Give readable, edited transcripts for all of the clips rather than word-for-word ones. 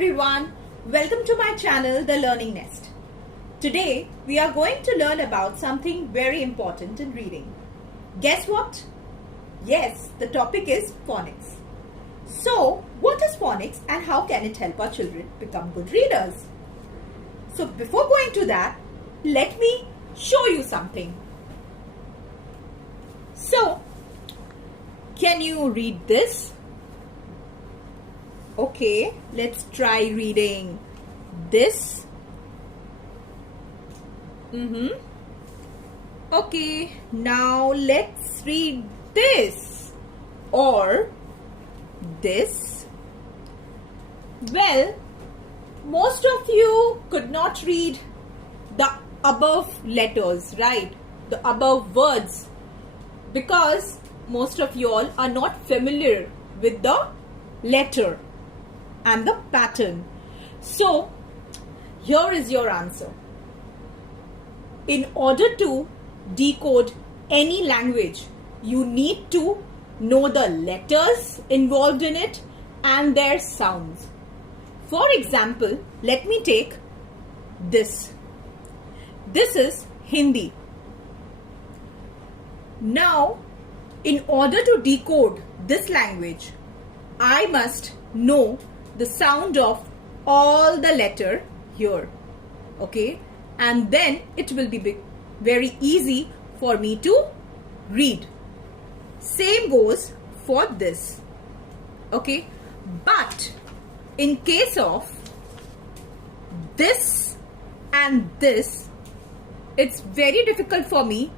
everyone, welcome to my channel The Learning Nest. Today we are going to learn about something very important in reading. Guess what? Yes, the topic is phonics. So what is phonics and how can it help our children become good readers? So before going to that, let me show you something. So can you read this? Okay, let's try reading this. Okay, now let's read this or this. Well, most of you could not read the above letters, right? The above words, because most of you all are not familiar with the letter and the pattern. So here is your answer. In order to decode any language, you need to know the letters involved in it and their sounds. For example, let me take this. This is Hindi. Now, in order to decode this language, I must know the sound of all the letter here, okay, and then it will be very easy for me to read. Same goes for this, okay, but in case of this and this, it's very difficult for me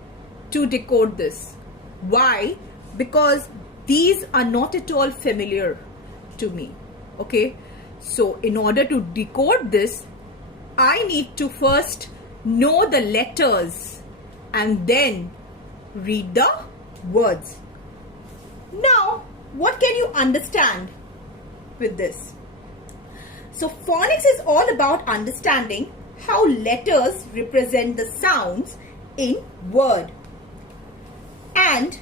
to decode this. Why? Because these are not at all familiar to me. Okay, so in order to decode this, I need to first know the letters and then read the words. Now, what can you understand with this? So phonics is all about understanding how letters represent the sounds in word, and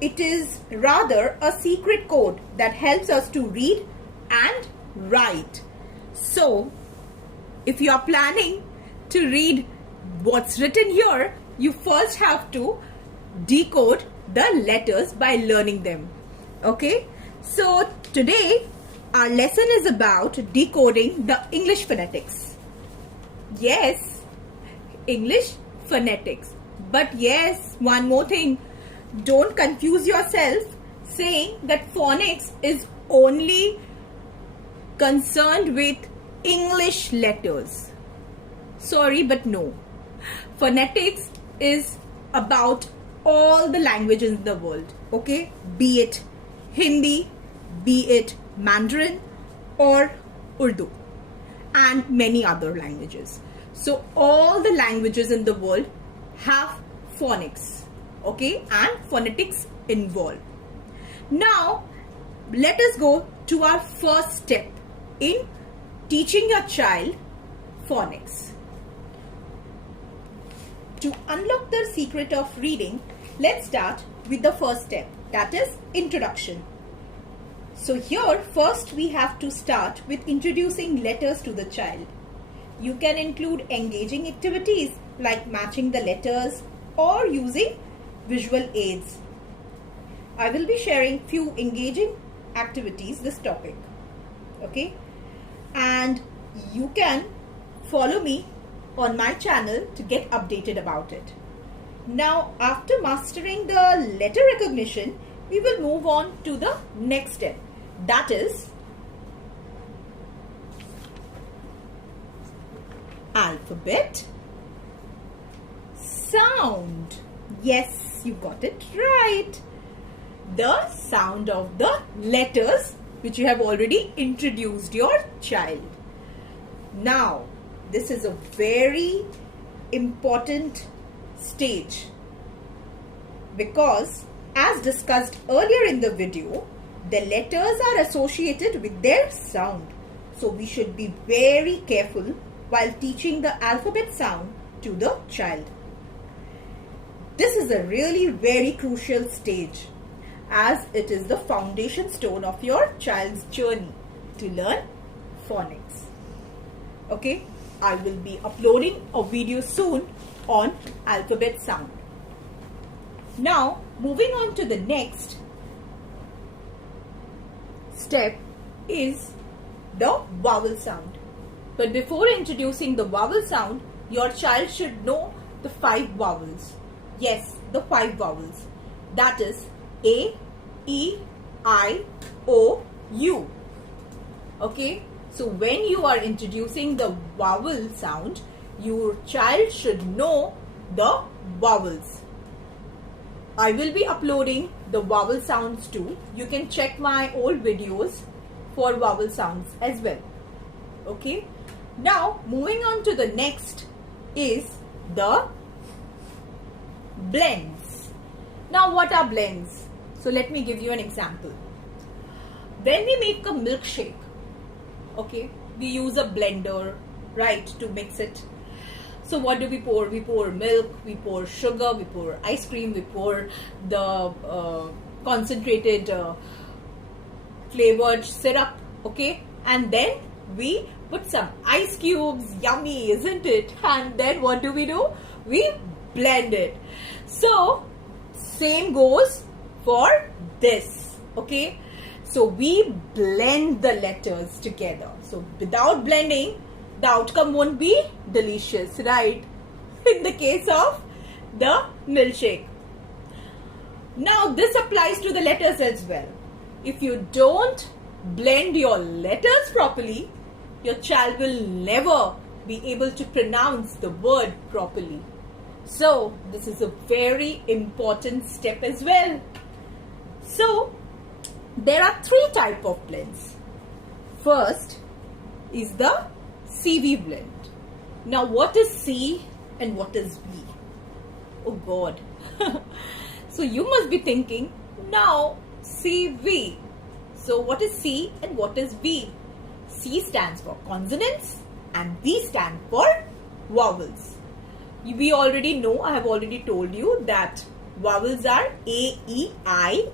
it is rather a secret code that helps us to read and write. So if you are planning to read what's written here, you first have to decode the letters by learning them. Okay, so today our lesson is about decoding the English phonetics. Yes, English phonetics. But yes, one more thing, don't confuse yourself saying that phonics is only concerned with English letters. Sorry, but no. Phonetics is about all the languages in the world, okay? Be it Hindi, be it Mandarin or Urdu, and many other languages. So all the languages in the world have phonics, okay, and phonetics involved. Now let us go to our first step in teaching your child phonics. To unlock the secret of reading, let's start with the first step, that is introduction. So here first we have to start with introducing letters to the child. You can include engaging activities like matching the letters or using visual aids. I will be sharing few engaging activities this topic, okay, and you can follow me on my channel to get updated about it. Now after mastering the letter recognition, we will move on to the next step, that is alphabet sound. Yes, you got it right. The sound of the letters which you have already introduced your child. Now, this is a very important stage because, as discussed earlier in the video, the letters are associated with their sound. So we should be very careful while teaching the alphabet sound to the child. This is a really very crucial stage as it is the foundation stone of your child's journey to learn phonics. Okay, I will be uploading a video soon on alphabet sound. Now, moving on to the next step is the vowel sound. But before introducing the vowel sound, your child should know the 5 vowels. Yes, the 5 vowels. That is A, E, I, O, U. Okay, so when you are introducing the vowel sound, your child should know the vowels. I will be uploading the vowel sounds too. You can check my old videos for vowel sounds as well. Okay, now moving on to the next is the blends. Now, what are blends? So let me give you an example. When we make a milkshake, okay, we use a blender, right, to mix it. So what do we pour? We pour milk, we pour sugar, we pour ice cream, we pour the concentrated flavored syrup, okay, and then we put some ice cubes. Yummy, isn't it? And then what do? We blend it. So same goes for this, okay. So we blend the letters together. So without blending, the outcome won't be delicious, right? In the case of the milkshake. Now this applies to the letters as well. If you don't blend your letters properly, your child will never be able to pronounce the word properly. So this is a very important step as well. So there are 3 types of blends. First is the CV blend. Now what is C and what is V? Oh God. So you must be thinking, now CV. So what is C and what is V? C stands for consonants and V stands for vowels. We already know, I have already told you that vowels are A, E, I,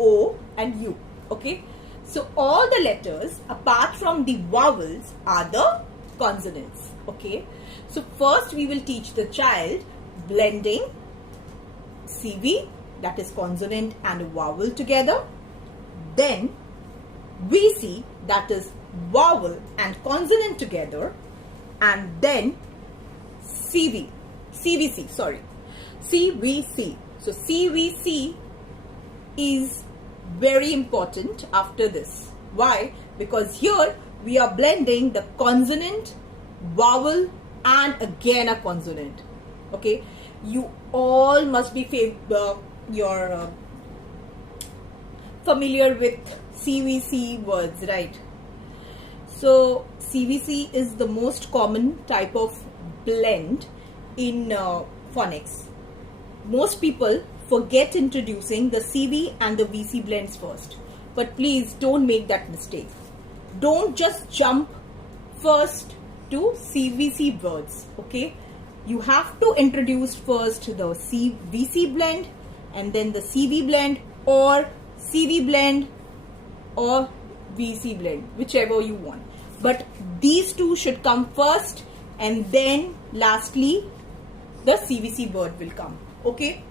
O and U. Okay. So all the letters apart from the vowels are the consonants. Okay. So first we will teach the child blending CV, that is consonant and a vowel together. Then VC, that is vowel and consonant together. And then CVC. So CVC is very important after this. Why? Because here we are blending the consonant, vowel and again a consonant. Okay, you all must be familiar with CVC words, right? So CVC is the most common type of blend in phonics. Most people forget introducing the CV and the VC blends first. But please don't make that mistake. Don't just jump first to CVC words, okay? You have to introduce first the VC blend and then the CV blend or CV blend or VC blend, whichever you want. But these 2 should come first and then lastly the CVC word will come, okay?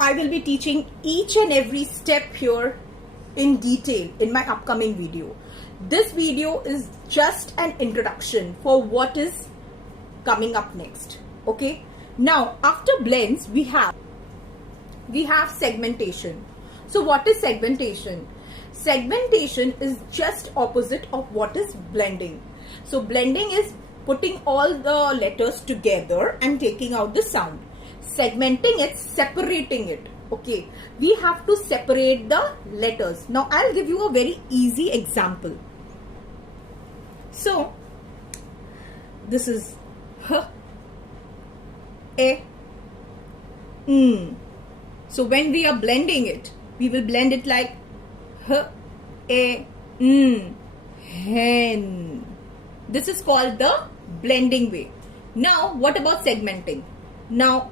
I will be teaching each and every step here in detail in my upcoming video. This video is just an introduction for what is coming up next. Okay. Now after blends we have segmentation. So what is segmentation? Segmentation is just opposite of what is blending. So blending is putting all the letters together and taking out the sound. Segmenting it, separating it. Okay, we have to separate the letters. Now I'll give you a very easy example. So this is H, A, N. So when we are blending it, we will blend it like H, A, N, hen. This is called the blending way. Now what about segmenting? Now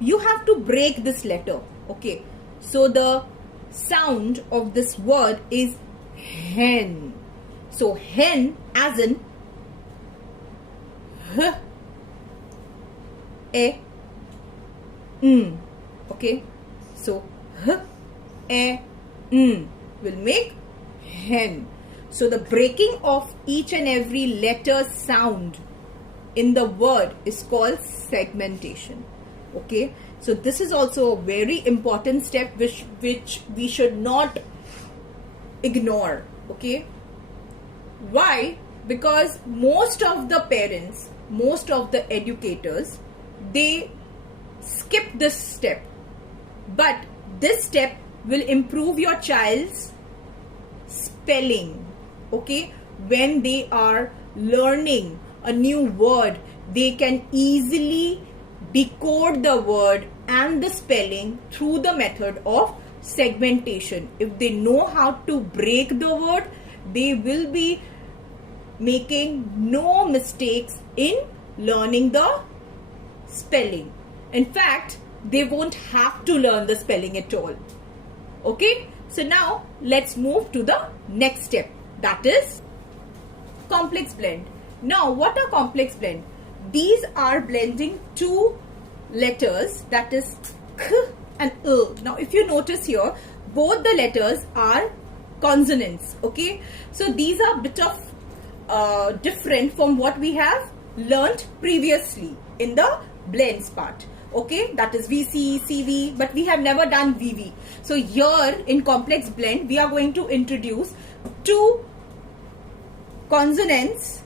you have to break this letter. Okay, so the sound of this word is hen. So hen as in h, e, n. Okay, so h, e, n will make hen. So the breaking of each and every letter sound in the word is called segmentation. Okay, so this is also a very important step which we should not ignore. Okay, why? Because most of the parents, most of the educators, they skip this step, but this step will improve your child's spelling. Okay, when they are learning a new word, they can easily decode the word and the spelling through the method of segmentation. If they know how to break the word, they will be making no mistakes in learning the spelling. In fact, they won't have to learn the spelling at all. Okay, so now let's move to the next step, that is complex blend. Now, what are complex blend? These are blending two letters, that is k and l. Now, if you notice here, both the letters are consonants. Okay, so these are a bit of different from what we have learnt previously in the blends part. Okay, that is VC, CV, but we have never done VV. So here in complex blend, we are going to introduce two consonants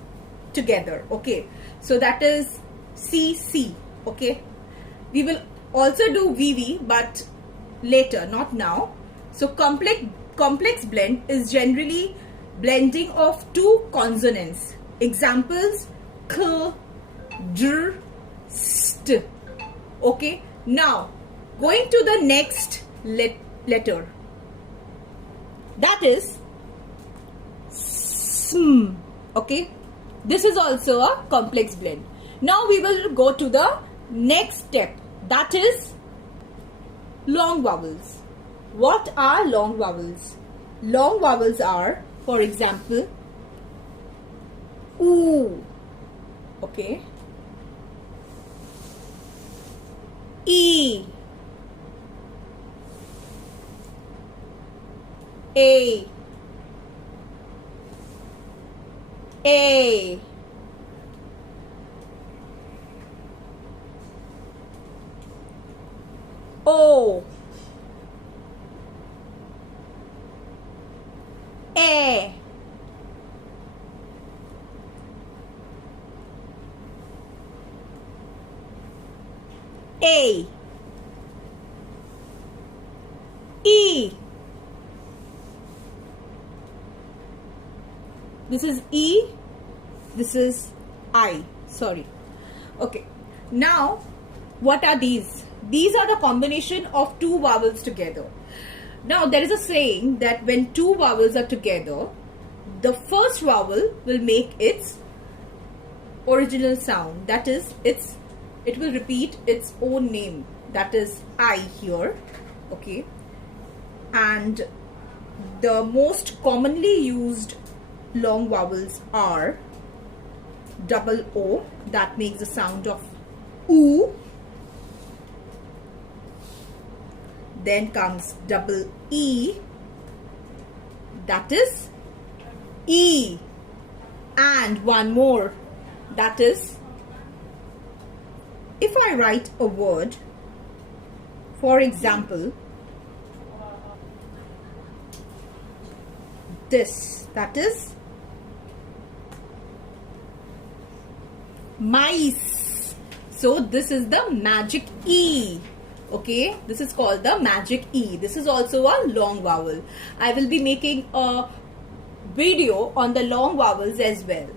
together. Okay, so that is CC. Okay, we will also do VV, but later, not now. So complex blend is generally blending of two consonants. Examples: k, dr, st. Okay, now going to the next letter, that is sm. Okay, this is also a complex blend. Now we will go to the next step, that is long vowels. What are long vowels? Long vowels are, for example, oo. Okay, E, A, O, A, E. This is E, this is I. Sorry. Okay. Now, what are these? These are the combination of two vowels together. Now, there is a saying that when two vowels are together, the first vowel will make its original sound. That is, it will repeat its own name. That is I here. Okay. And the most commonly used long vowels are double O, that makes the sound of oo. Then comes double E, that is E. And one more, that is, if I write a word, for example, this, that is mice. So this is the magic E. Okay, this is called the magic E. This is also a long vowel. I will be making a video on the long vowels as well.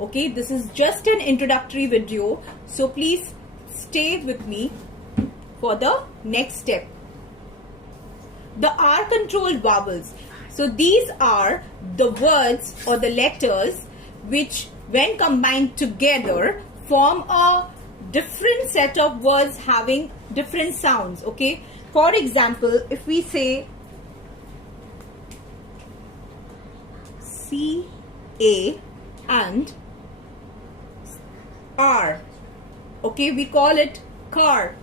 Okay, this is just an introductory video, so please stay with me for the next step. The R controlled vowels. So these are the words or the letters which, when combined together, form a different set of words having different sounds. Okay, for example, if we say C A and R. Okay, we call it car.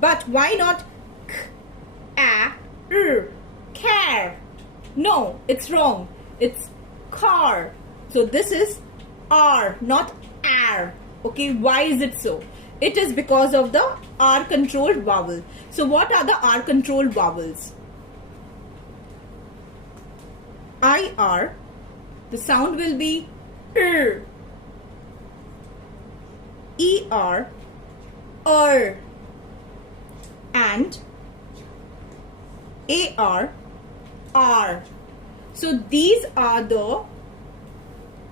But why not k, a, r, care? No, it's wrong. It's car. So this is R, not R. Okay, why is it so? It is because of the R controlled vowel. So what are the R controlled vowels? IR, the sound will be R. ER, and AR, R. So these are the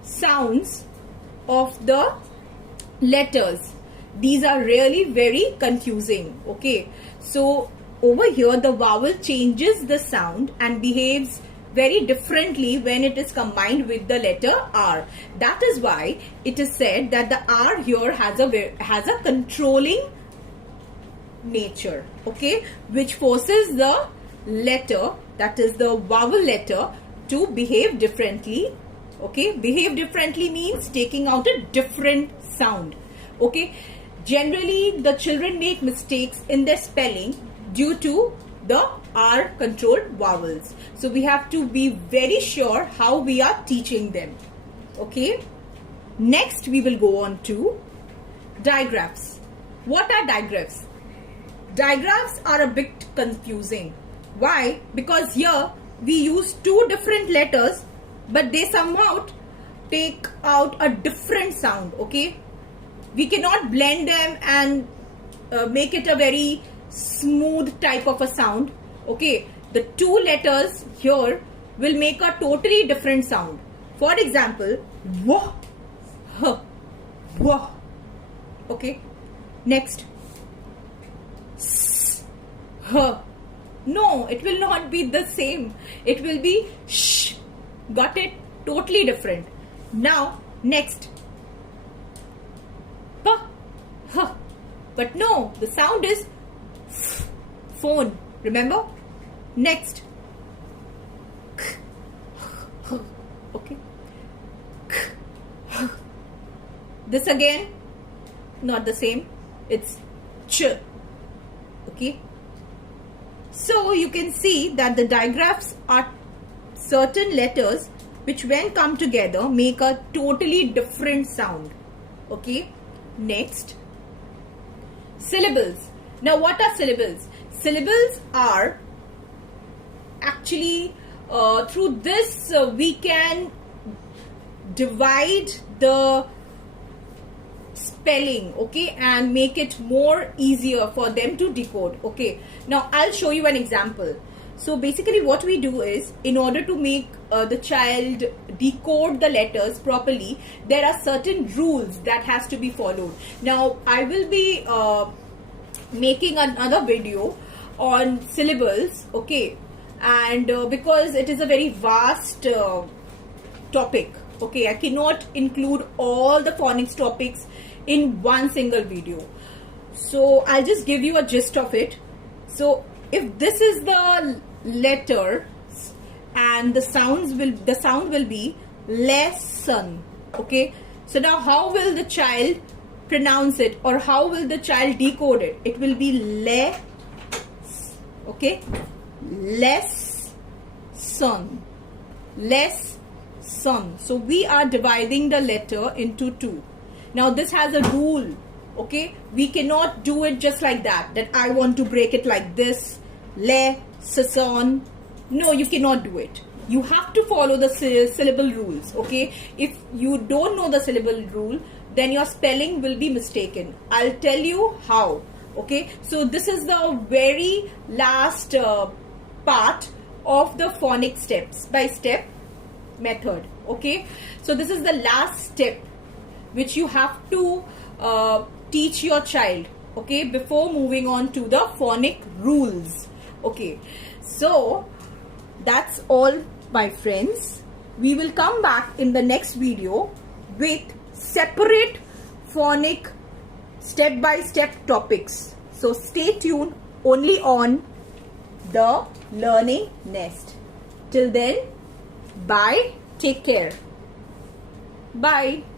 sounds of the letters. These are really very confusing. Okay, so over here the vowel changes the sound and behaves very differently when it is combined with the letter R. That is why it is said that the R here has a controlling nature, okay, which forces the letter, that is the vowel letter, to behave differently. Okay, behave differently means taking out a different sound. Okay, generally the children make mistakes in their spelling due to the R controlled vowels. So we have to be very sure how we are teaching them. Okay, next we will go on to digraphs. What are digraphs? Digraphs are a bit confusing. Why? Because here we use two different letters, but they somehow take out a different sound. Okay, we cannot blend them and make it a very smooth type of a sound. Okay, the two letters here will make a totally different sound. For example, wah, huh, wah. Okay, next, s, huh. No, it will not be the same. It will be sh. Got it? Totally different. Now, next, p, huh. But no, the sound is f, phone. Remember? Next, k, h, okay. K, h. This again, not the same. It's ch. Okay. So you can see that the digraphs are certain letters which when come together make a totally different sound. Okay. Next, syllables. Now what are syllables? Syllables are actually through this we can divide the spelling, okay, and make it more easier for them to decode. Okay, now I'll show you an example. So basically what we do is, in order to make the child decode the letters properly, there are certain rules that has to be followed. Now I will be making another video on syllables, okay, and because it is a very vast topic, okay, I cannot include all the phonics topics in one single video. So I'll just give you a gist of it. So if this is the letter and the sound will be lesson. Okay, so now how will the child pronounce it, or how will the child decode it? It will be le, okay, less son, less son. So we are dividing the letter into two. Now this has a rule. Okay, we cannot do it just like that, that I want to break it like this, le, son. No, you cannot do it. You have to follow the syllable rules. Okay, if you don't know the syllable rule, then your spelling will be mistaken. I'll tell you how. Okay, so this is the very last part of the phonics steps by step method. Okay, so this is the last step which you have to teach your child, okay, before moving on to the phonic rules. Okay, so that's all, my friends. We will come back in the next video with separate phonic step-by-step topics. So stay tuned only on the Learning Nest. Till then, bye, take care. Bye.